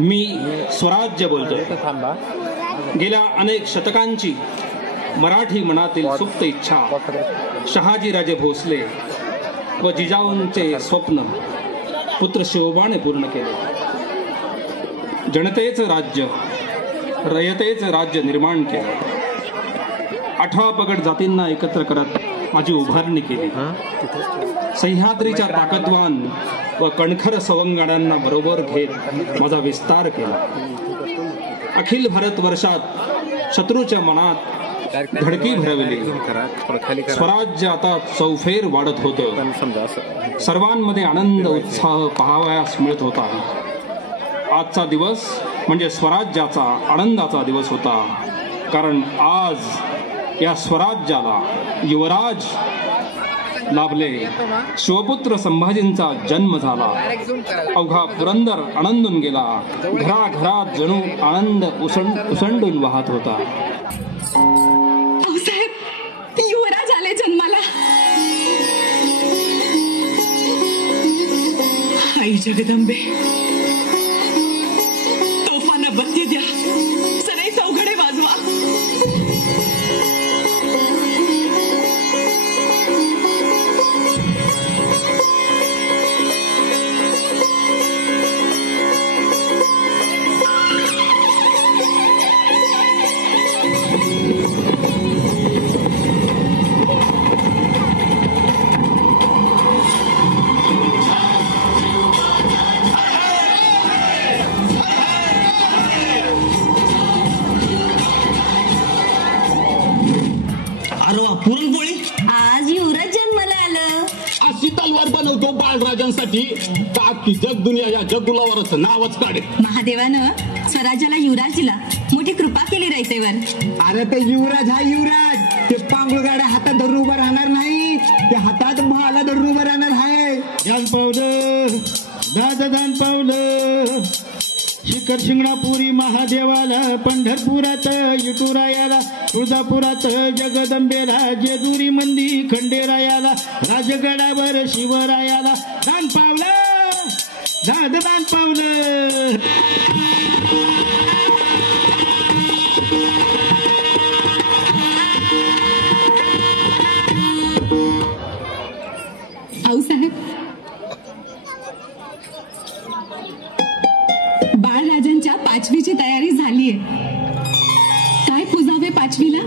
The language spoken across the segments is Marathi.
मी स्वराज्य बोलतोय. गेल्या अनेक शतकांची मराठी मनातील सुप्त इच्छा शहाजीराजे भोसले व जिजाऊंचे स्वप्न पुत्र शिवबाने पूर्ण केले. जनतेचं राज्य, रयतेचं राज्य निर्माण केलं. 18 पगड जातींना एकत्र करत माझी उभारणी केली. सह्याद्रीच्या ताकदवान व कणखर सवंगड्यांना बरोबर घेत माझा विस्तार केला. अखिल भारत वर्षात शत्रूच्या मनात धडकी भरवली. स्वराज्य आता चौफेर वाढत होतं. सर्वांमध्ये आनंद उत्साह पाहावयास मिळत होता. आजचा दिवस म्हणजे स्वराज्याचा आनंदाचा दिवस होता. कारण आज या स्वराज्याला युवराज लाभले. शिवपुत्र संभाजींचा जन्म झाला. अवघा पुरंदर आनंदून गेला. घराघरात जणू आनंद उसंडून वाहत होता. साहेब, युवराज आले जन्माला. आई जगदंबे, तोफानं बत्ती द्या. सनई चौघडे वाजवा. पुरणपोळी. आज युवराज जन्माला आलं. अशी तलवार बनवतो बाळराजांसाठी का की जग दुनिया या जगुलावरच नावच काढे. महादेवानं स्वराज्याला युवराज दिला. मोठी कृपा केली रयतेवर. अरे ते युवराज हा युवराज, ते पांगुळ गाड्या हातात धरून उभं राहणार नाही. ते हातात भाला धरून उभं राहणार आहे. दान पावलं दादा, दान पावलं. शिखर शिंगणापुरी महादेवाला, पंढरपुरात विठुरायाला, तुळजापुरात जगदंबेला, जेजुरी मंदी खंडेरायाला, राजगडावर शिवरायाला दान पावलं दादा, दान पावलं. आऊसाहेब, बाळराजांच्या 5वीची तयारी झालीये. काय पुजावे 5वीला?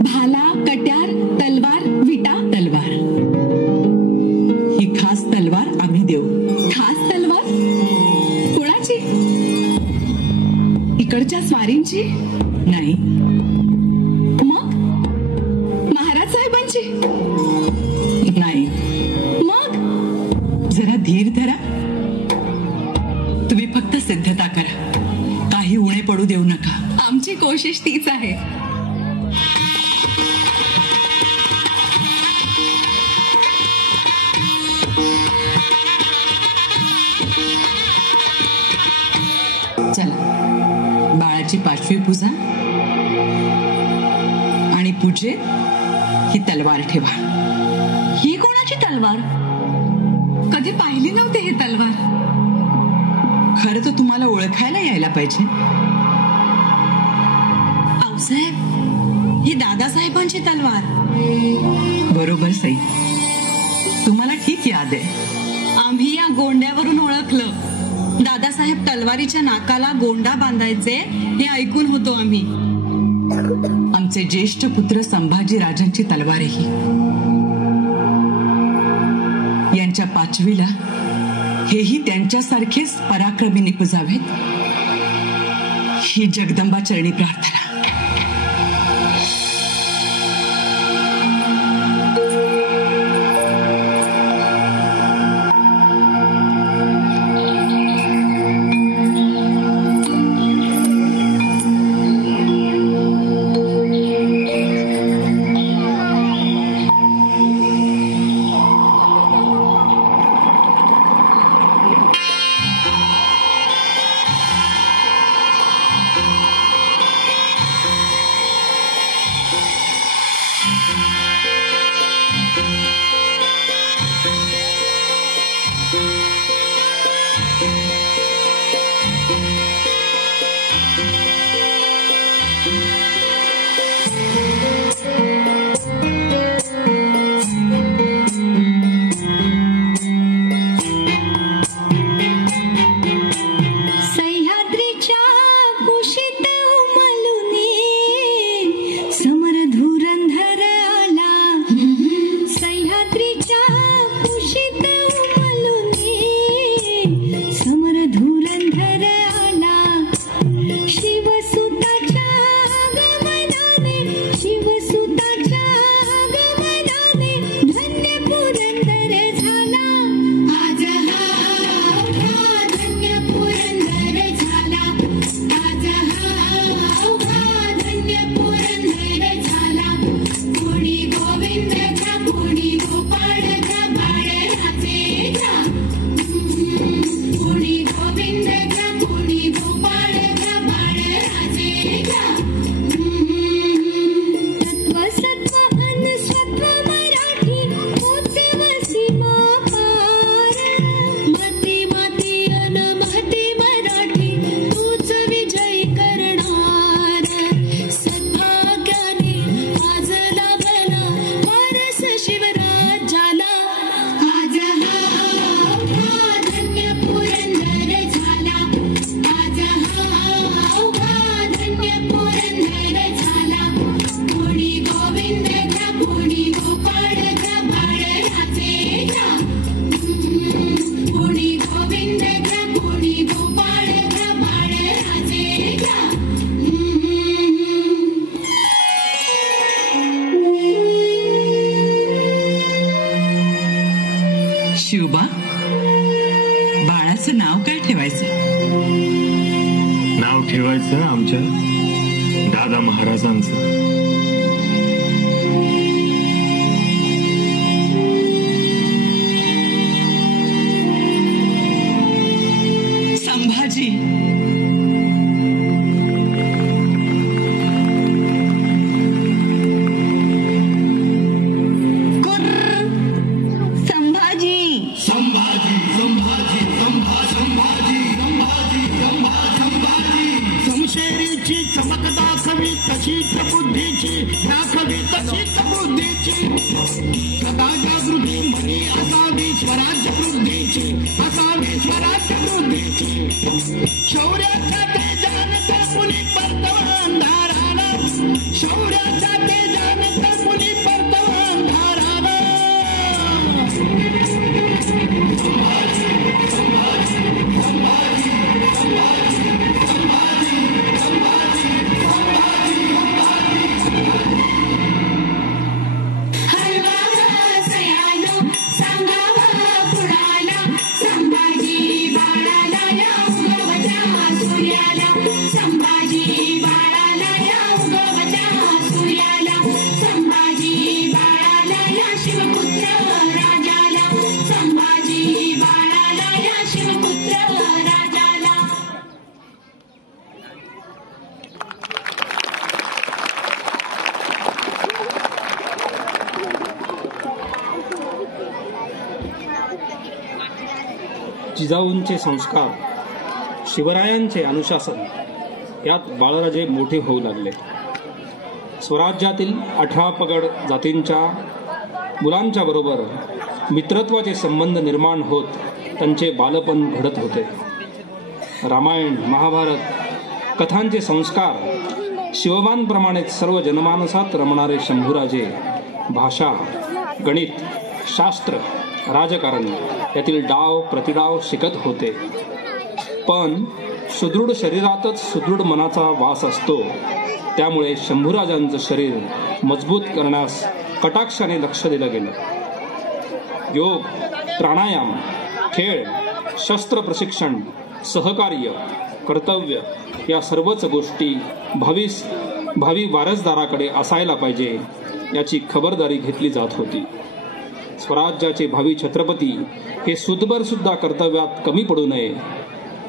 भाला, कट्यार, तलवार, विटा. तलवार, ही खास तलवार आम्ही देऊ. खास तलवार कोणाची? इकडच्या स्वारींची नाही. मग महाराज साहेबांची नाही. मग जरा धीर धरा. तुम्ही फक्त सिद्धता करा. काही उणे पडू देऊ नका. आमची कोशिश तीच आहे. चला, बाळाची 5वी पूजा आणि पूजेत ही तलवार ठेवा. ही कोणाची तलवार? कधी पाहिली नव्हती ही तलवार. खरं तर तुम्हाला ओळखायला यायला पाहिजे. आऊसाहेब, ही दादासाहेबांची तलवार. बरोबर सई, तुम्हाला ठीक याद आहे. आम्ही या गोंड्यावरून ओळखलं. दादासाहेब तलवारीच्या नाकाला गोंडा बांधायचे हे ऐकून होतो आम्ही. आमचे ज्येष्ठ पुत्र संभाजी राजांची तलवार ही. यांच्या 5वीला हेही त्यांच्यासारखेच पराक्रमी निपजावेत ही जगदंबा चरणी प्रार्थना. असं नाव काय ठेवायचं? नाव ठेवायचं आमच्या दादा महाराजांचं. संभाजी. शौर्याचा तेजान कुणी परतवान धाराला, शौर्याचा तेजान कुणी परतवान धाराला. जिजाऊंचे संस्कार, शिवरायांचे अनुशासन यात बाळराजे मोठे होऊ लागले. स्वराज्यातील 18 पगड जातींच्या मुलांच्या बरोबर मित्रत्वाचे संबंध निर्माण होत त्यांचे बालपण घडत होते. रामायण, महाभारत कथांचे संस्कार शिवबांप्रमाणेच सर्व जनमानसात रमणारे शंभूराजे भाषा, गणित, शास्त्र, राजकारण यातील डाव प्रतिडाव शिकत होते. पण सुदृढ शरीरातच सुदृढ मनाचा वास असतो. त्यामुळे शंभूराजांचं शरीर मजबूत करण्यास कटाक्षाने लक्ष दिलं गेलं. योग, प्राणायाम, खेळ, शस्त्र प्रशिक्षण, सहकार्य, कर्तव्य या सर्वच गोष्टी भावी वारसदाराकडे असायला पाहिजे याची खबरदारी घेतली जात होती. स्वराज्याचे भावी छत्रपती हे सुदभर सुद्धा कर्तव्यात कमी पडू नये,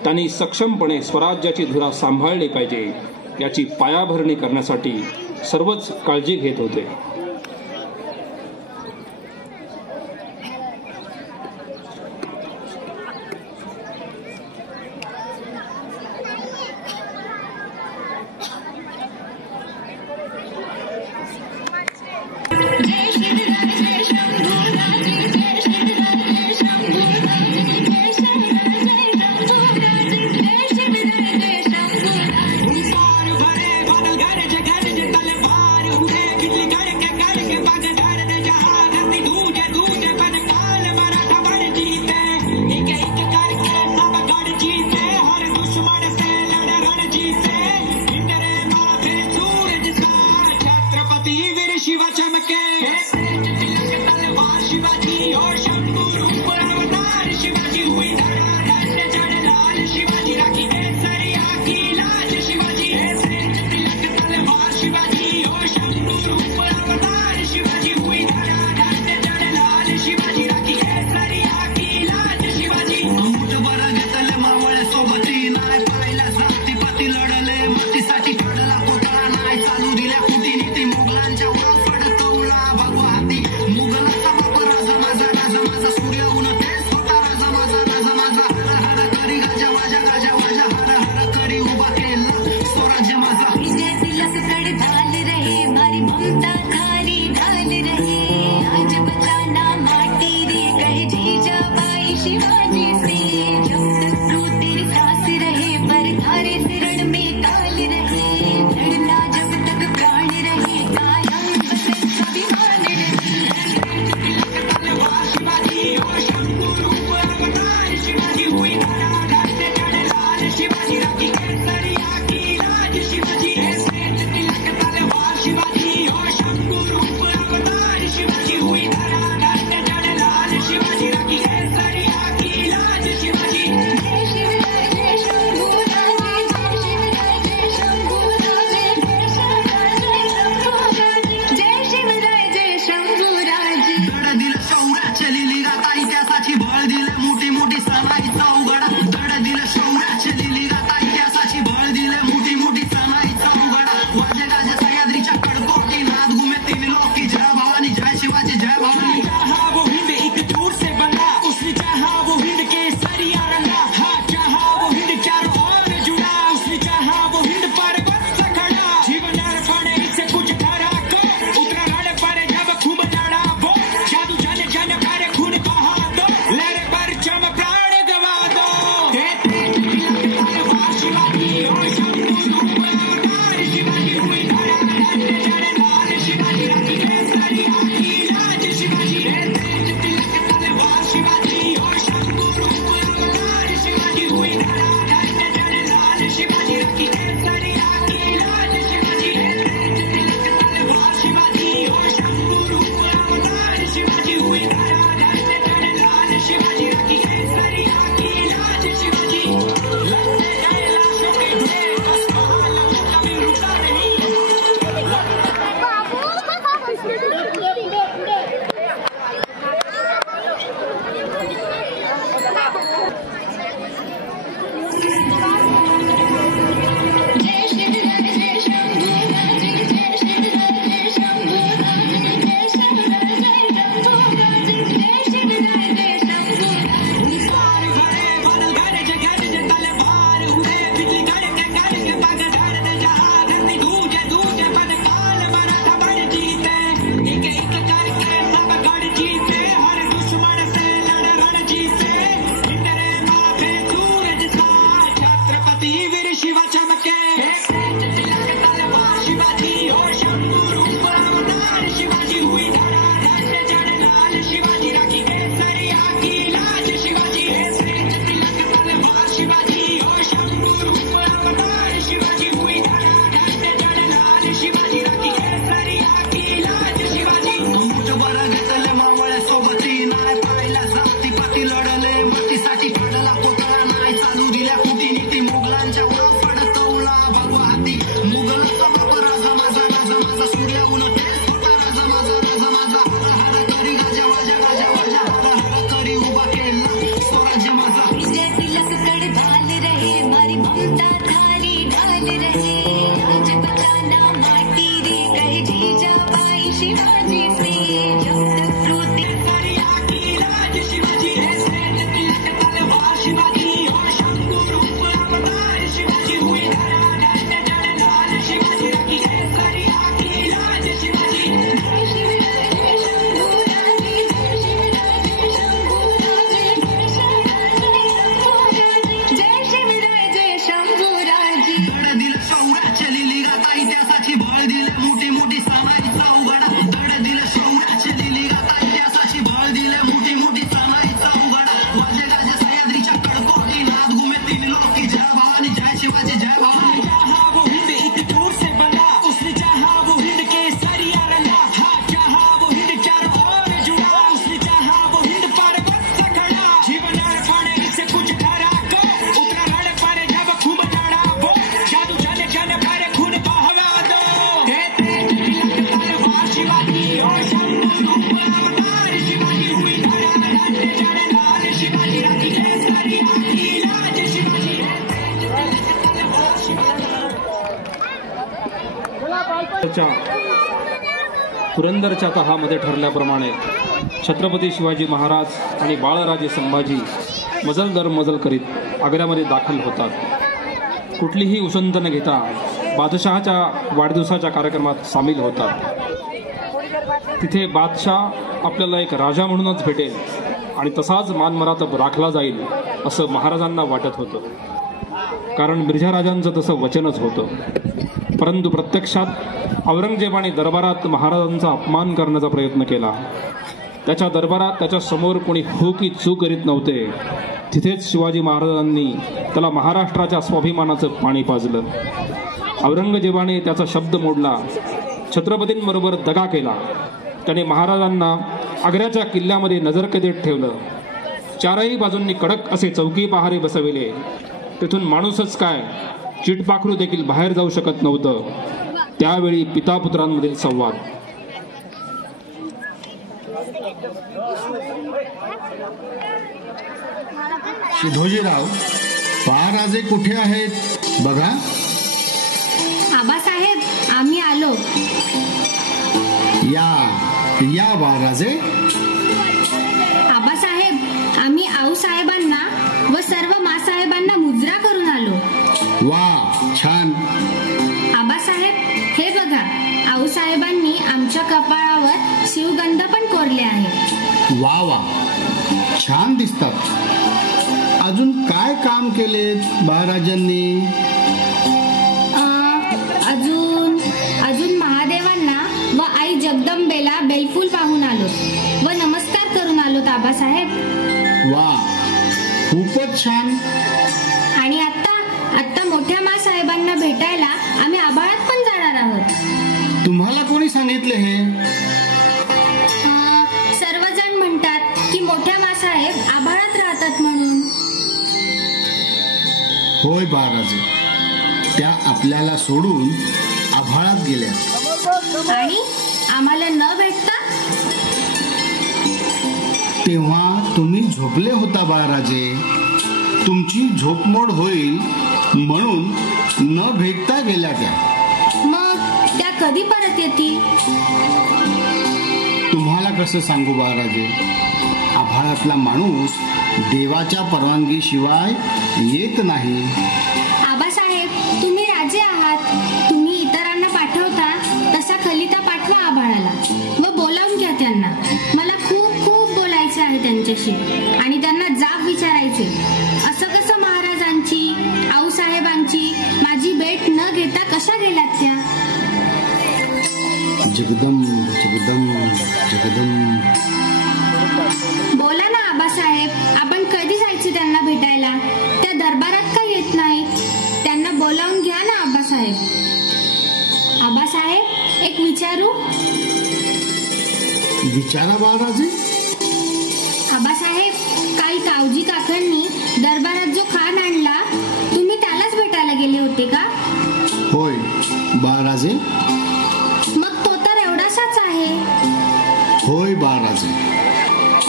त्यांनी सक्षमपणे स्वराज्याची धुरा सांभाळली पाहिजे याची पायाभरणी करण्यासाठी सर्वच काळजी घेत होते. शिवाजी बादशहाच्या पुरंदरच्या तहामध्ये ठरल्याप्रमाणे छत्रपती शिवाजी महाराज आणि बाळराजे संभाजी मजल दर मजल करीत आग्र्यामध्ये दाखल होतात. कुठलीही उसंत न घेता बादशहाच्या वाढदिवसाच्या कार्यक्रमात सामील होतात. तिथे बादशाह आपल्याला एक राजा म्हणूनच भेटेल आणि तसाच मानमरातब राखला जाईल असं महाराजांना वाटत होतं, कारण मिर्झा राजांचं तसं वचनच होतं. परंतु प्रत्यक्षात औरंगजेबाने दरबारात महाराजांचा अपमान करण्याचा प्रयत्न केला. त्याच्या दरबारात त्याच्या समोर कोणी हो की चू करीत नव्हते. तिथेच शिवाजी महाराजांनी त्याला महाराष्ट्राच्या स्वाभिमानाचं पाणी पाजलं. औरंगजेबाने त्याचा शब्द मोडला, छत्रपतींबरोबर दगा केला. त्याने महाराजांना आग्र्याच्या किल्ल्यामध्ये नजरकैदेत ठेवलं. चारही बाजूंनी कडक असे चौकी पहारे बसविले. तिथून माणूसच काय, चिटपाखरू देखील बाहेर जाऊ शकत नव्हतं. त्यावेळी पितापुत्रांमधील संवाद. शिधोजीराव, बाळराजे कुठे आहेत बघा. आबासाहेब, आम्ही आलो. या बाळराजे. आबासाहेब, आम्ही आऊसाहेबांना व सर्व मासाहेबांना मुजरा करून आलो. वा, छान. आबासाहेब, हे बघा, आऊसाहेबांनी आमच्या कपाळावर शिवगंध पण कोरले आहे. वा वा, छान दिसतात. अजून काय काम केलेत बाळराजांनी? अजून महादेवांना व आई जगदंबेला बेलफूल पाहून आलो व नमस्कार करून आलो आबासाहेब. वा, खूपच छान. आणि आता मोठ्या मासाहेबांना भेटायला आम्ही आभाळात पण जाणार आहोत. तुम्हाला कोणी सांगितले हे? सर्वजण म्हणतात की मोठ्या मासाहेब आभाळात राहतात म्हणून. होय बाळराजे, त्या आपल्याला सोडून आभाळात गेल्या. आणि आम्हाला न भेटता? तेव्हा तुम्ही झोपले होता बाळराजे. तुमची झोपमोड होईल म्हणून न भेटता गेल्या त्या. मग त्या कधी परत येतील? तुम्हाला कसं सांगू बाळराजे. आभाळातला माणूस देवाच्या परवानगी शिवाय येत नाही. आबासाहेब, तुम्ही राजे आहात. तुम्ही इतरांना पाठवता तसा खलिता पाठवा आभाळाला व बोलावून घ्या त्यांना. मला खूप खूप बोलायचे आहे त्यांच्याशी आणि त्यांना जाब विचारायचे. असं कसं महाराजांची, आऊसाहेबांची माझी भेट न घेता कशा गेल्यात त्या? जगदम जगदम जगदम. बोला ना आबासाहेब, आपण कधी जायचे त्यांना भेटायला? त्या दरबारात का येत नाही? त्यांना बोलावून घ्या ना आबासाहेब. आबासाहेब, एक विचारू? विचारा बाळराजे. आबासाहेब, काल कावजी काकांनी दरबारात जो खान आणला, तुम्ही त्यालाच भेटायला गेले होते का? होय बाळराजे. मग तो तर एवढासाच आहे. होय बाळराजे.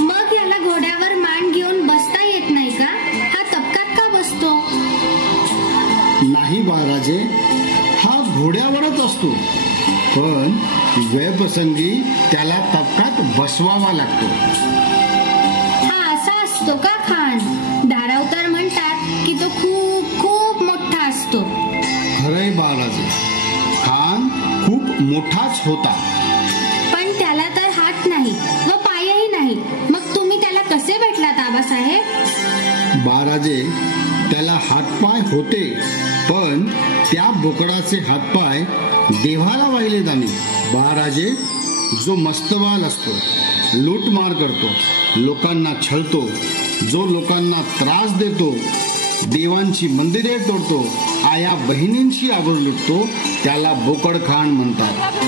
मग याला घोड्यावर मान घेऊन बसता येत नाही का? हा तबकात का बसतो? नाही बाळराजे, हा घोड्यावरच असतो, पण वेळप्रसंगी त्याला तबकात बसवावा लागतो. हा असा असतो का खान? धारावतर म्हणतात की तो खूप खूप मोठा असतो. खरंय बाळराजे, खान खूप मोठाच होता. पण त्याला तर हात नाही व पायही नाही. मग तुम्ही त्याला कसे भेटलात आबासाहेब? बाळराजे, त्याला हातपाय होते, पण त्या बोकडाचे हातपाय देवाला वाहिलेत आम्ही. बाळराजे, जो मस्तवाल असतो, लूटमार करतो, लोकांना छळतो, जो लोकांना त्रास देतो, देवांची मंदिरे तोडतो, आया बहिणींशी आबरू लुटतो, त्याला बोकड खान म्हणतात.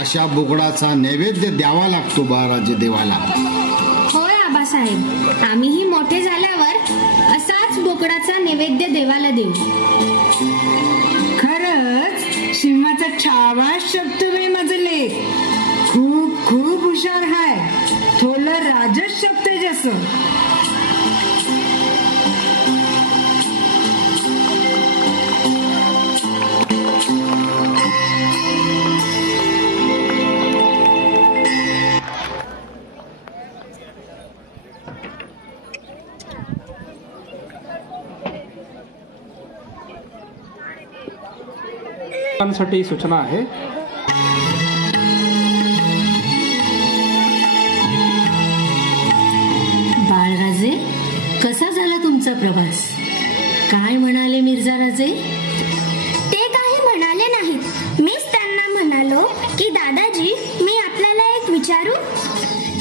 अशा बोकडाचा नैवेद्य द्यावा लागतो बाळराजे देवाला. होय आबासाहेब, आम्हीही मोठे झाल्यावर असाच बोकडाचा नैवेद्य देवाला देऊ. खरंच सिंहाचा छावाच शकतो बाई माझं लेक. खूप खूप हुशार हाय. थोडं राजच शकते जसं. साठी सूचना आहे. बाळराजे, कसा झाला तुमचा प्रवास? काय म्हणाले मिर्झा राजे? ते काही म्हणाले नाहीत. मीच त्यांना म्हणालो की दादाजी, मी आपल्याला एक विचारू?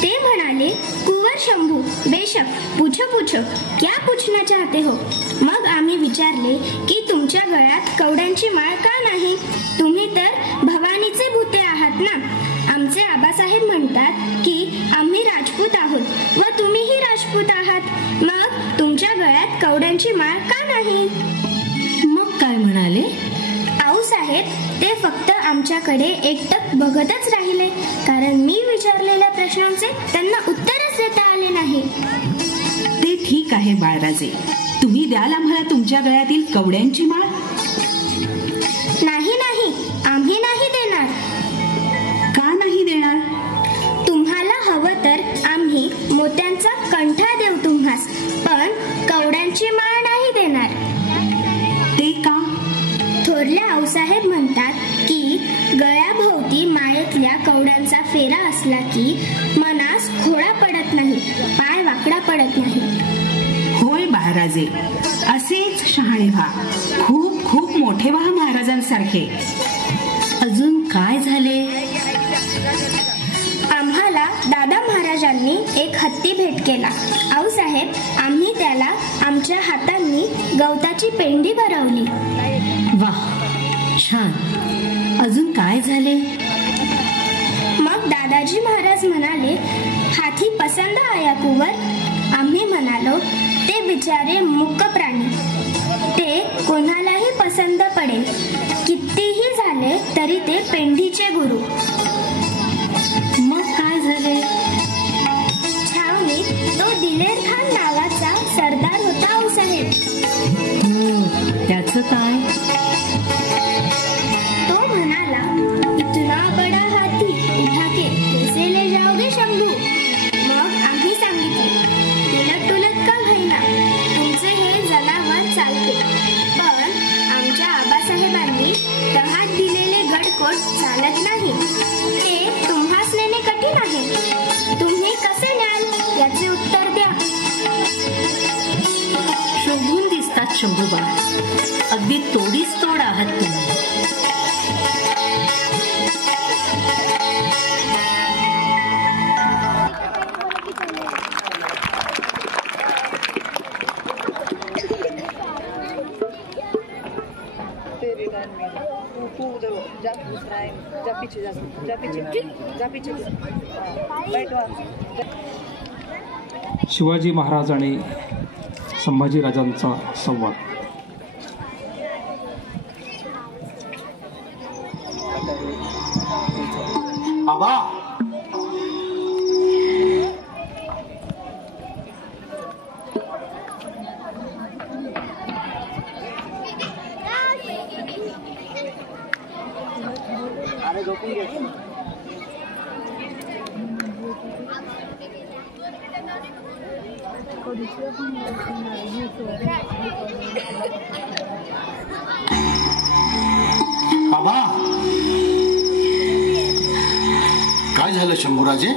ते म्हणाले, कुंवर शंभू, बेशक पूछो पूछो, क्या पूछना चाहते हो? मग आम्ही विचारले की तुमच्या गळ्यात कवड्यांची माळ का नाही? तुम्ही तर भवानीचे भूते आहात ना. आमचे आबासाहेब म्हणतात की आम्ही राजपूत आहोत व तुम्हीही राजपूत आहात, मग तुमच्या गळ्यात कवड्यांची माळ का नाही? मग काय म्हणाले? आऊसाहेब, ते फक्त आमच्याकडे एकटक बघतच राहिले, कारण मी विचारलेल्या प्रश्नांचे त्यांना उत्तरच देता आले नाही. ते ठीक आहे बाळराजे, तुम्ही द्याल आम्हाला तुमच्या गळ्यातील कवड्यांची माळ? नाही नाही, आम्ही नाही देणार. का नाही देणार? तुम्हाला हवं तर आम्ही मोत्यांचा कंठा देऊ तुम्हास, पण कवड्यांची माळ नाही देणार. ते का? थोरल्या आऊसाहेब म्हणतात की गळ्याभोवती माळेतल्या कवड्यांचा फेरा असला की मनास खोळा पडत नाही, पाय वाकडा पडत नाही. होय बाळराजे, असेच शहाणे व्हा, खूप खूप मोठे व्हा महाराजांसारखे. अजून काय झाले? आम्हाला दादा महाराजांनी एक हत्ती भेट केला. आऊसाहेब, आम्ही त्याला आमच्या हातांनी गवताची पेंडी भरवली. वाह, छान. अजून काय झाले? मग दादाजी महाराज म्हणाले, हाथी पसंद आया कुंवर? आम्ही म्हणालो, ते बिचारे मूक प्राणी, ते कोणालाही पसंत पडेल. कितीही झाले तरी ते पेंढीचे गुरु. मग काय झाले? छावणीत तो दिलेर खान नावाचा सरदार होता आऊसाहेब. हो, त्याचं काय? तो म्हणाला, इतना बडा हाथी उठा के कैसे ले जाओगे शंभू? मग आम्ही सांगितले, उलट उलट का होईना, तुमचे हे जनावर चालते, पण आमच्या आबासाहेबांनी तहात दिलेले गडकोट चालत नाही. ते तुम्हास नेणे कठीण आहे. तुम्ही कसे न्याल याचे उत्तर द्या. शोभून दिसतात शंभूबा, अगदी तोडीस तोड आहात तुम्ही. शिवाजी महाराज आणि संभाजी राजांचा संवाद. आबा, आबा, काय झालं शंभूराजे?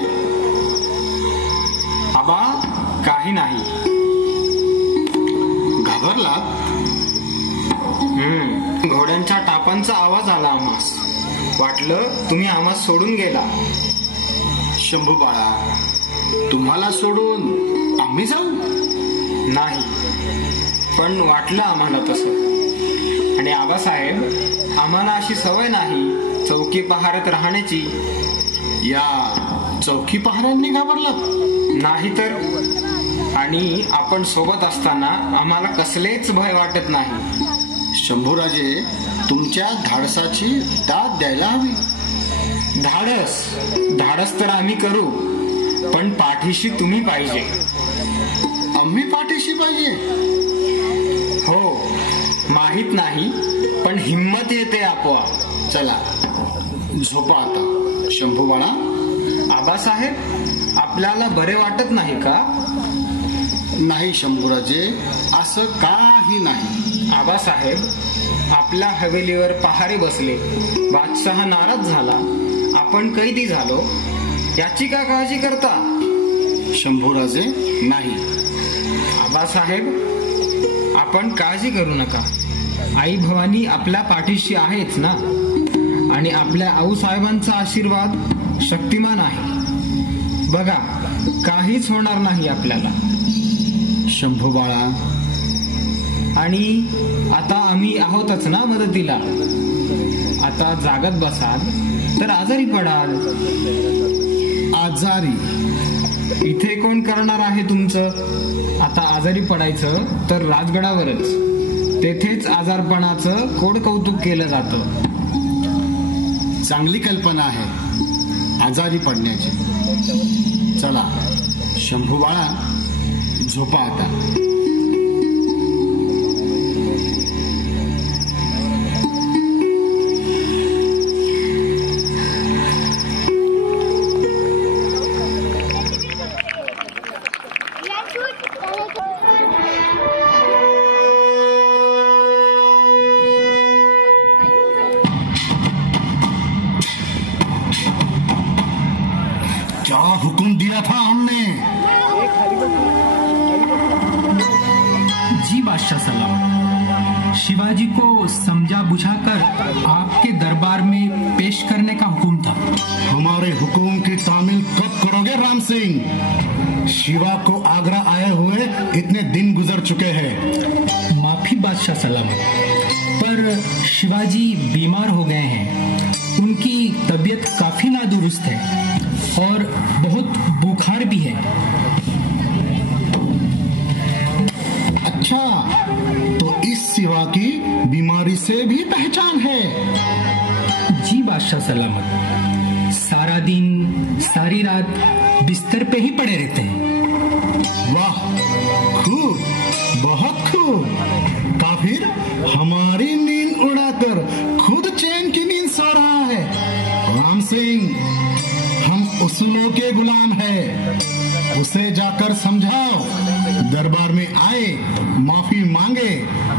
आबा, काही नाही. घाबरलात? घोड्यांच्या टापांचा आवाज आला आम्हास. वाटलं तुम्ही आम्हास सोडून गेला. शंभू बाळा, तुम्हाला सोडून आम्ही जाऊ? नाही, पण वाटलं आम्हाला तसं. आणि आबासाहेब, आम्हाला अशी सवय नाही चौकी पहारत राहण्याची. या चौकी पहाऱ्यांनी घाबरलात? नाही तर. आणि आपण सोबत असताना आम्हाला कसलेच भय वाटत नाही. शंभूराजे, तुमच्या धाडसाची दाद द्यायला हवी. धाडस तर आम्ही करू, पण पाठीशी तुम्ही पाहिजे. आम्ही पाठीशी पाहिजे? हो, माहित नाही, पण हिम्मत येते आपोआप. चला झोपा आता. शंभू बाळा. आबासाहेब, आपल्याला बरे वाटत नाही का? नाही शंभूराजे, असं काही नाही. आबासाहेब, आपल्या हवेलीवर पहारे बसले. बादशहा नाराज झाला. आपण कैदी झालो, याची का काळजी करता? शंभूराजे, नाही. आबासाहेब, आपण काळजी करू नका. आई भवानी आपल्या पाठीशी आहेच ना, आणि आपल्या आऊसाहेबांचा आशीर्वाद शक्तिमान आहे. बघा, काहीच होणार नाही आपल्याला. शंभू बाळा, आणि आता आम्ही आहोतच ना मदतीला. आता जागत बसाल तर आजारी पडाल. आजारी? इथे कोण करणार आहे तुमचं? आता आजारी पडायचं तर राजगडावरच. तेथेच आजारपणाचं कोड कौतुक केलं जातं. चांगली कल्पना आहे आजारी पडण्याची. चला शंभू बाळा, झोपा आता. क्या हुक्म दिया था हमने? जी बादशाह सलाम, शिवाजी को समझा बुझाकर आपके दरबार में पेश करने का हुक्म था. हमारे हुक्म की तामील कब करोगे राम सिंह? शिवा को आगरा आए हुए इतने दिन गुजर चुके हैं. माफी बादशाह सलाम, पर शिवाजी बीमार हो गए हैं. उनकी तबीयत काफी नादुरुस्त है और बहुत बुखार भी है. अच्छा, तो इस शिवा की बीमारी से भी पहचान है? जी बादशाह सलामत, सारा दिन सारी रात बिस्तर पे ही पड़े रहते हैं. वाह, खूब, बहुत खूब. काफिर हमारी नींद उड़ाकर खुद चैन की नींद सो रहा है. राम सिंह, हम उसूलों के गुलाम हैं. उसे जाकर समझाओ, दरबार में आए, माफी मांगे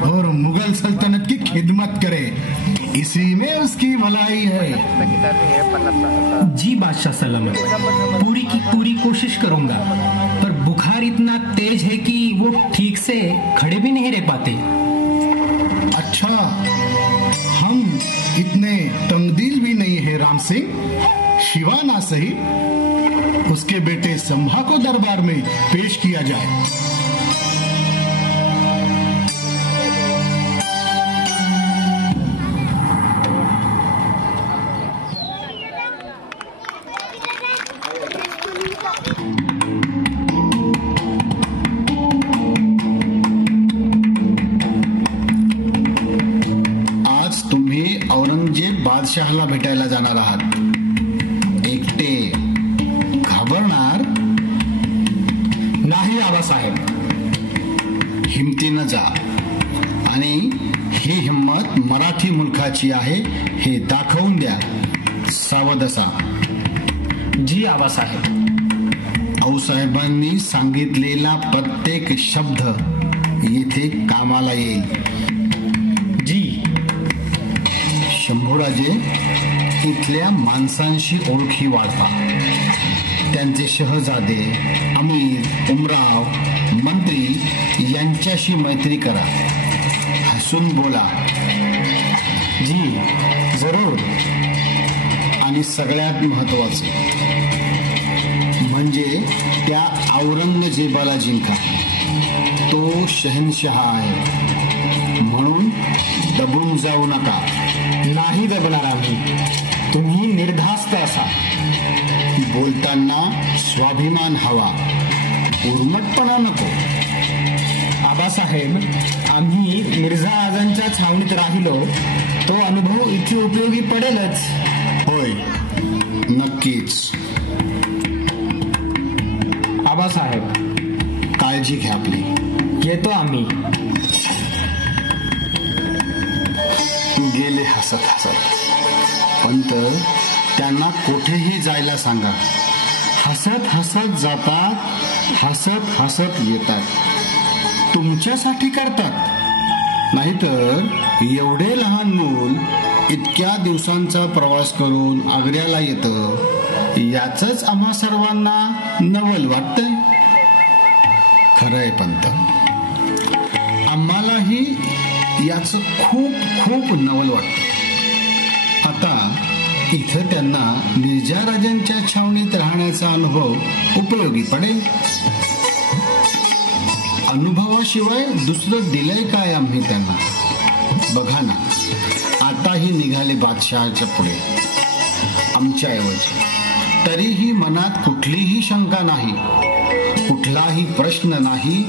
और मुगल सल्तनत की खिदमत करे. इसी में उसकी भलाई है. जी बादशाह सलामत, पूरी की पूरी कोशिश करूंगा, पर बुखार इतना तेज है कि वो ठीक से खड़े भी नहीं रह पाते. अच्छा, हम इतने तंगदिल भी नहीं है राम सिंह. शिवा ना सही, उसके बेटे संभा को दरबार में पेश किया जाए. आज तुम्ही औरंगजेब बादशहाला भेटायला जाणार आहात. एकटे घाबरणार नाही आबासाहेब. हिमतीनं जा, आणि ही हिम्मत मराठी मुलखाची आहे हे दाखवून द्या. सावध असा. जी आबासाहेब. आऊसाहेबांनी सांगितलेला प्रत्येक शब्द येथे कामाला येईल. जी. शंभूराजे, इथल्या माणसांशी ओळखी वाढवा. त्यांचे शहजादे, अमीर, उमराव, मंत्री यांच्याशी मैत्री करा. हसून बोला. जी जरूर. आणि सगळ्यात महत्वाचे म्हणजे त्या औरंगजेबाला जिंका. तो शहनशाह आहे, म्हणून दबून जाऊ नका. नाही दबणार आम्ही. तुम्ही निर्धास्त असा. बोलताना स्वाभिमान हवा, उर्मटपणा नको. आबासाहेब, आम्ही मिर्झा आझमच्या छावणीत राहिलो, तो अनुभव इथे उपयोगी पडेलच. होय, नक्कीच. आबासाहेब, काळजी घ्या आपली. येतो आम्ही. गेले हसत हसत. पंत, त्यांना कुठेही जायला सांगा. हसत हसत जातात, हसत हसत येतात. तुमच्यासाठी करतात. नाहीतर एवढे लहान मूल इतक्या दिवसांचा प्रवास करून आग्र्याला येतं याचंच आम्हा सर्वांना नवल वाटतंय. खरंय पंत, आम्हालाही याचं खूप खूप नवल वाटतं. आता इथं त्यांना मिर्झा राजांच्या छावणीत राहण्याचा अनुभव उपयोगी पडेल. अनुभवाशिवाय दुसरं दिलंय काय आम्ही त्यांना? बघा ना, आताही निघाले बादशहाच्या पुढे आमच्याऐवजी. तरीही मनात कुठलीही शंका नाही, कुठलाही प्रश्न नाही.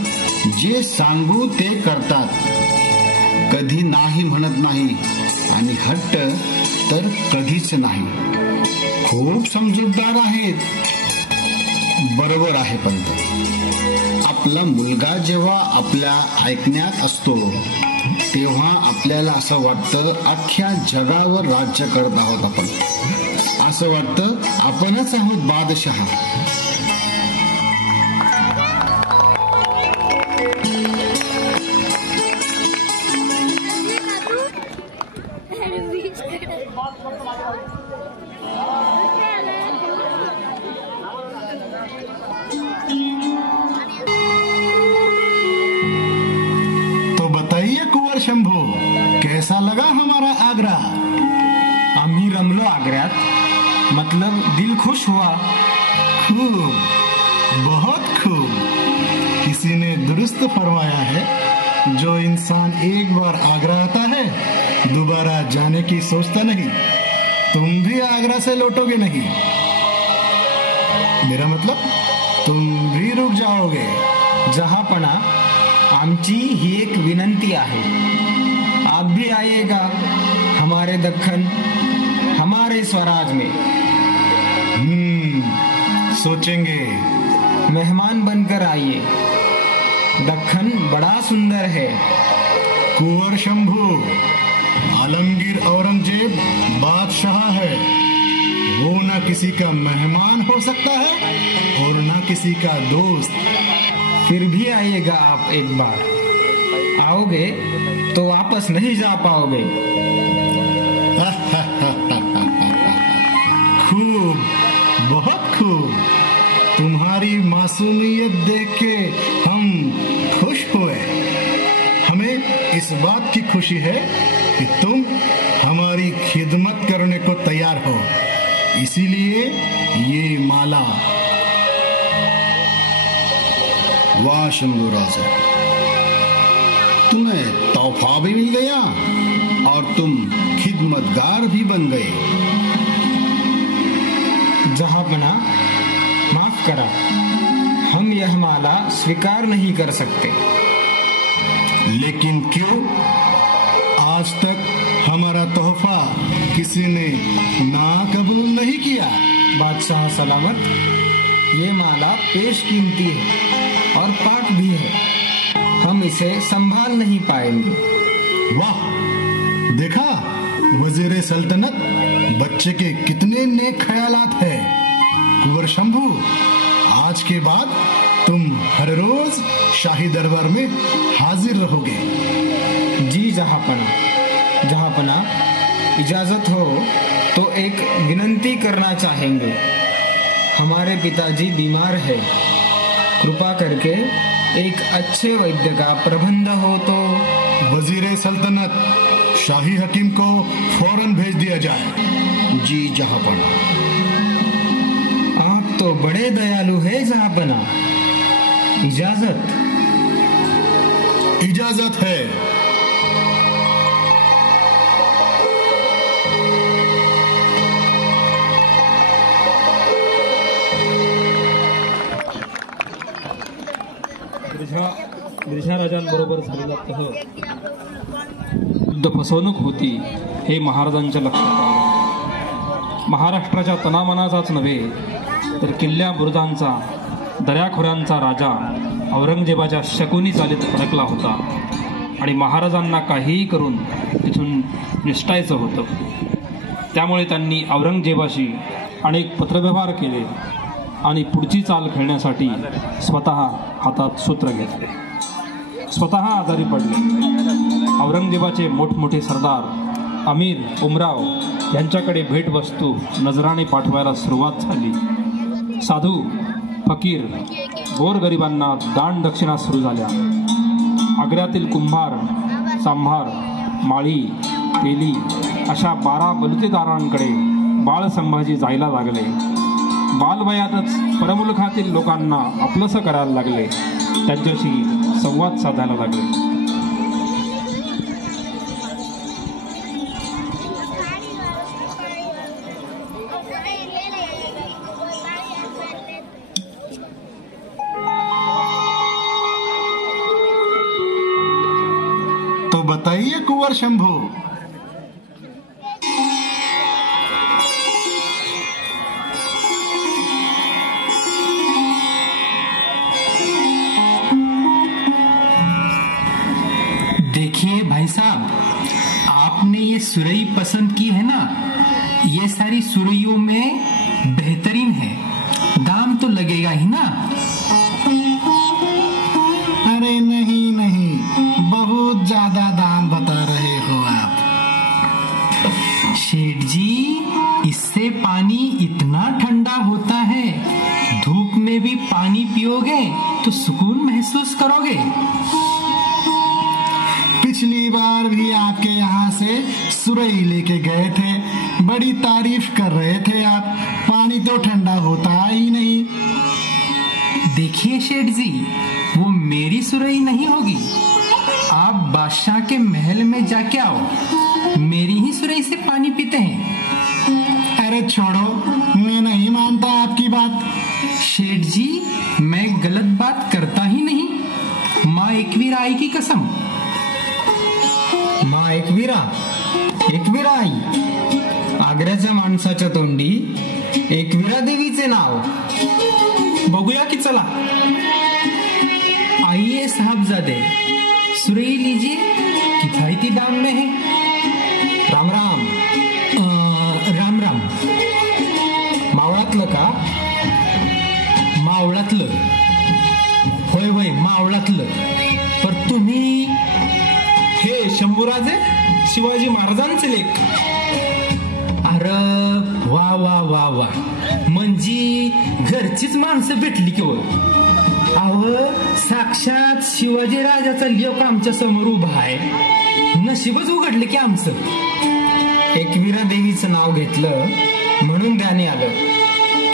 जे सांगू ते करतात, कधी नाही म्हणत नाही, आणि हट्ट तर कधीच नाही. खूप समजूतदार आहेत. बरोबर आहे पंत, आपला मुलगा जेव्हा आपल्या ऐकण्यात असतो तेव्हा आपल्याला असं वाटतं अख्ख्या जगावर राज्य करत आहोत आपण. असं वाटतं आपणच आहोत बादशहा. तो बताइए कुंवर शंभू, कैसा लगा हमारा आगरा? आम्ही रमलो आग्र्यात, मतलब दिल खुश हुआ. खूब, बहुत खूब. किसी ने दुरुस्त फरमाया है, जो इंसान एक बार आगरा आता है दोबारा जाने की सोचता नहीं. तुम भी आगरा से लौटोगे नहीं. मेरा मतलब तुम भी रुक जाओगे. जहापणा, आमची ही एक विनंती आहे. आप भी आइएगा हमारे दक्खन, हमारे स्वराज में. सोचेंगे. मेहमान बनकर आइए. दक्खन बड़ा सुंदर है. कुंवर शंभू, आलमगीर औरंगजेब बादशाह है. वो ना किसी का मेहमान हो सकता है और ना किसी का दोस्त. फिर भी आइएगा आप एक बार. आओगे तो वापस नहीं जा पाओगे. खूब, बहुत खूब. तुम्हारी मासूमियत देख के हम खुश हुए. हमें इस बात की खुशी है कि तुम हमारी खिदमत करने को तैयार हो. इसीलिए ये माला. वाह शंभू राजा, तुम्हें तोहफा भी मिल गया और तुम खिदमतगार भी बन गए. जहापना, माफ करा, हम यह माला स्वीकार नहीं कर सकते. लेकिन क्यों? आज तक हमारा तोहफा किसी ने ना कबूल नहीं किया. बादशाह सलामत, ये माला पेश कीमती है और पाक भी है. हम इसे संभाल नहीं पाएंगे. वाह, देखा वजीर सल्तनत, बच्चे के कितने नेक ख्यालात है. कुंवर शंभू, आज के बाद तुम हर रोज शाही दरबार में हाजिर रहोगे. जी जहापना. जहापना, इजाजत हो तो एक विनंती करना चाहेंगे. हमारे पिताजी बीमार है. कृपा करके एक अच्छे वैद्य का प्रबंध हो तो. वजीर सल्तनत, शाही हकीम को फौरन भेज दिया जाए. जी जहापना. आप तो बड़े दयालु है जहापना. इजाजत. इजाजत है. मिर्झा राजांबरोबर झालेला तह शुद्ध फसवणूक होती हे महाराजांच्या लक्षात आलं. महाराष्ट्राच्या तनामनाचाच नव्हे तर किल्ल्या बुरुजांचा, दऱ्याखोऱ्यांचा राजा औरंगजेबाच्या शकुनी चालीत अडकला होता आणि महाराजांना काहीही करून तिथून निसटायचं होतं. त्यामुळे त्यांनी औरंगजेबाशी अनेक पत्रव्यवहार केले आणि पुढची चाल खेळण्यासाठी स्वतः हातात सूत्र घेतले. स्वतः आजारी पडले. औरंगजेबाचे मोठमोठे सरदार अमीर उमराव यांच्याकडे भेटवस्तू नजराने पाठवायला सुरुवात झाली. साधू फकीर गोरगरिबांना दान दक्षिणा सुरू झाल्या. आग्र्यातील कुंभार, चांभार, माळी, तेली अशा 12 बलुतेदारांकडे बाळ संभाजी जायला लागले. बालवयातच परमुलुखातील लोकांना आपलंसं करायला लागले. त्यांच्याशी संवाद साधायला लागले. तो बताइए कुंवर शंभू, देखिए भाई साहब, आपने ये सुरई पसंद की है ना, ये सारी सुरइयों में बेहतरीन है, दाम तो लगेगा ही ना। अरे नहीं नहीं, बहुत ज्यादा दाम बता रहे हो आप। शेठ जी, इससे पानी इतना ठंडा होता है, धूप में भी पानी पियोगे तो सुकून महसूस करोगे। पिछली बार भी आपके यहाँ से सुरई लेके गए थे, बड़ी तारीफ कर रहे थे आप, पानी तो ठंडा होता ही नहीं। देखिए शेठ जी, वो मेरी सुरई नहीं होगी, आप बादशाह के महल में जाके आओ, मेरी ही सुरई से पानी पीते हैं। अरे छोड़ो, मैं नहीं मानता आपकी बात। शेठ जी, मैं गलत बात करता ही नहीं, माँ एकवीरा आई की कसम। माँ एकवीरा आई, आग्र्याच्या माणसाच्या तोंडी एकवीरा देवीचे नाव, बघूया की चला। आइए साहबजादे, सुरई लीजिए, किफायती दाम में है। राम राम। राम राम। मावळातलं का? मावळातलं? होय होय, मावळातलं। पर तुम्ही? हे शंभूराजे, शिवाजी महाराजांचे लेक। अरे वा वा वा वा, म्हणजे घरचीच माणसं भेटली की. अहो, साक्षात शिवाजी राजाचा लेक आमच्या समोर उभा आहे, नशीबच उघडले की आमचं। एकवीरा देवीचं नाव घेतलं म्हणून ध्यानी आलं।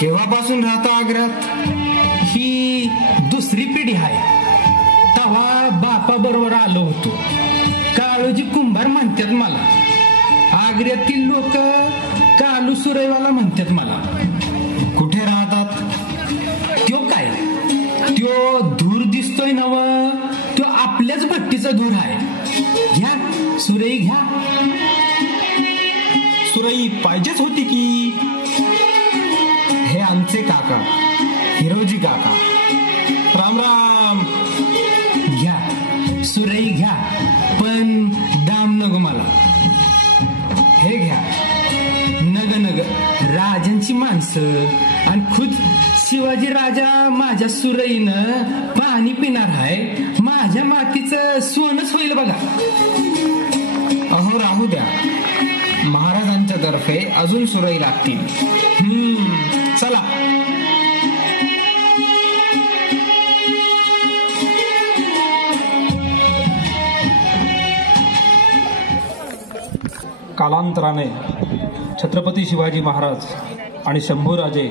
केव्हापासून राहता आग्र्यात? ही दुसरी पिढी आहे, तवा बापा बरोबर आलो होतो। काळूजी कुंभार म्हणतात मला, आग्र्यातील लोक कालू सुरईवाला म्हणतात मला। कुठे राहतात? त्यो काय, त्यो धूर दिसतोय नव, त्यो आपल्याच भट्टीचा धूर आहे। घ्या सुरई घ्या। सुरई पाहिजेच होती की। हे आमचे काका, हिरोजी काका। राम राम। घ्या सुरई घ्या, पण दाम नग मला। हे घ्या, नग नग, राजांची माणसं आणि खुद शिवाजी राजा माझ्या सुरईनं पाणी पिणार आहे, माझ्या मातीचं सोनच होईल बघा। अहो राहू द्या, महाराजांच्या तर्फे अजून सुरई लागतील। चला। कालांतराने छत्रपती शिवाजी महाराज आणि शंभूराजे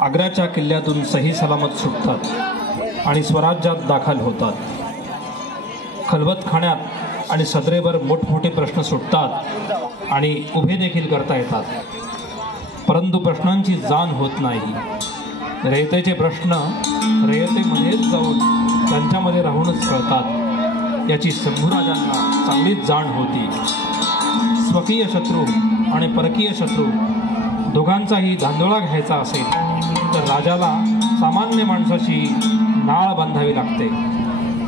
आग्र्याच्या किल्ल्यातून सही सलामत सुटतात आणि स्वराज्यात दाखल होतात. खलबतखान्यात आणि सदरेवर मोठमोठे प्रश्न सुटतात आणि उभे देखील करता येतात, परंतु प्रश्नांची जाण होत नाही. रयतेचे प्रश्न रयतेमध्येच जाऊन त्यांच्यामध्ये राहूनच कळतात, याची शंभूराजांना चांगलीच जाण होती. स्वकीय शत्रू आणि परकीय शत्रू दोघांचाही धांदोळा घ्यायचा असेल तर राजाला सामान्य माणसाशी नाळ बांधावी लागते.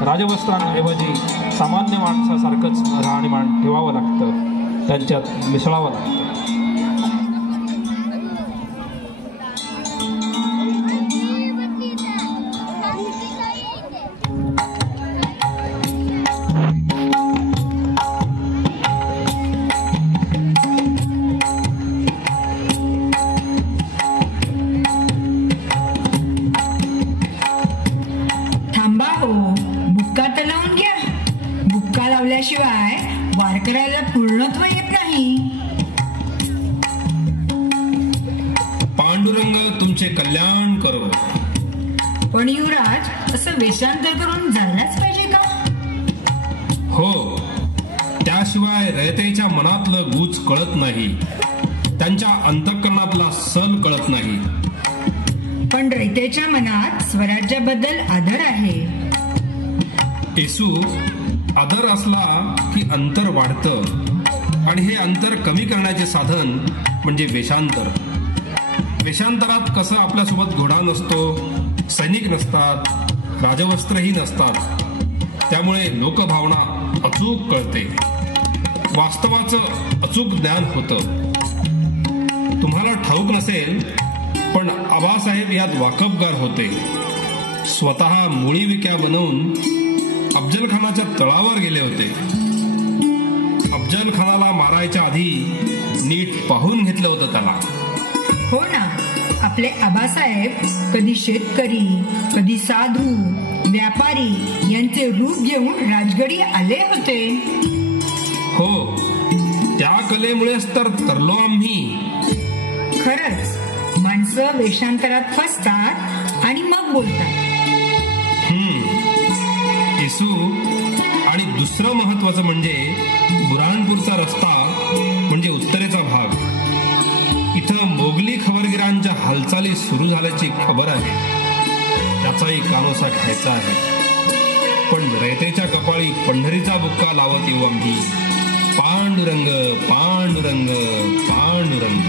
राजवस्त्रांऐवजी सामान्य माणसासारखंच राहणीमान ठेवावं लागतं, त्यांच्यात मिसळावं लागतं. केल्याशिवाय वारकऱ्याला पूर्णत्व येत नाही. पांडुरंग तुमचे कल्याण करो. पण युवराज, असं वेषांतर करून जायलाच पाहिजे का? हो, त्याशिवाय रयतेच्या मनातलं गूच कळत नाही, त्यांच्या अंतःकरणातला सल कळत नाही. पण रयतेच्या मनात स्वराज्याबद्दल आदर आहे. येसू, आदर असला की अंतर वाढतं आणि हे अंतर कमी करण्याचे साधन म्हणजे वेषांतर. वेषांतरात कसं आपल्यासोबत घोडा नसतो, सैनिक नसतात, राजवस्त्रही नसतात, त्यामुळे लोकभावना अचूक कळते, वास्तवाचं अचूक ज्ञान होतं. तुम्हाला ठाऊक नसेल, पण आबासाहेब यात वाकबगार होते. स्वतः मुळी विक्या बनवून अफजल खानाच्या तळावर गेले होते. अफजल खानाला मारायच्या आधी नीट पाहून घेतलं होतं त्याला. हो ना, आपले आबासाहेब कधी शेतकरी, कधी साधू, व्यापारी यांचे रूप घेऊन राजगडी आले होते. हो, त्या कलेमुळेच तर तरलो आम्ही. खरंच, माणसं वेषांतरात फसतात आणि मग बोलतात. येसू, आणि दुसरं महत्वाचं म्हणजे बुऱ्हाणपूरचा रस्ता म्हणजे उत्तरेचा भाग. इथं मोगली खबरगिरांच्या हालचाली सुरू झाल्याची खबर आहे. त्याचाही कानोसा घ्यायचा आहे. पण रयतेच्या कपाळी पंढरीचा बुक्का लावत येऊ आम्ही. पांडुरंग पांडुरंग पांडुरंग.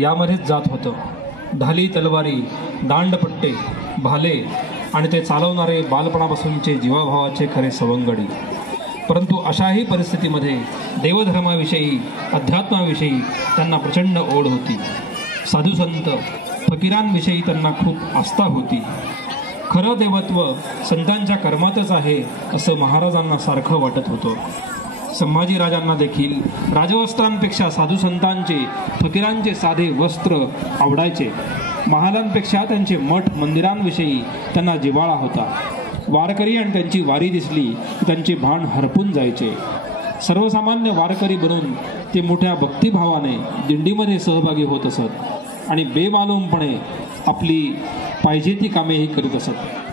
यामध्येच जात होतं. ढाली तलवारी, दांडपट्टे, भाले आणि ते चालवणारे बालपणापासूनचे जीवाभावाचे खरे सवंगडी. परंतु अशाही परिस्थितीमध्ये देवधर्माविषयी, अध्यात्माविषयी त्यांना प्रचंड ओढ होती. साधुसंत फकीरांविषयी त्यांना खूप आस्था होती. खरं देवत्व संतांच्या कर्मातच आहे असं महाराजांना सारखं वाटत होतं. संभाजीराजांना देखील राजवस्त्रांपेक्षा साधुसंतांचे, फकीरांचे साधे वस्त्र आवडायचे. महालांपेक्षा त्यांचे मठ मंदिरांविषयी त्यांना जिव्हाळा होता. वारकरी आणि त्यांची वारी दिसली की त्यांचे भान हरपून जायचे. सर्वसामान्य वारकरी बनून ते मोठ्या भक्तिभावाने दिंडीमध्ये सहभागी होत असत आणि बेमालूमपणे आपली पाहिजे ती कामेही करीत असत.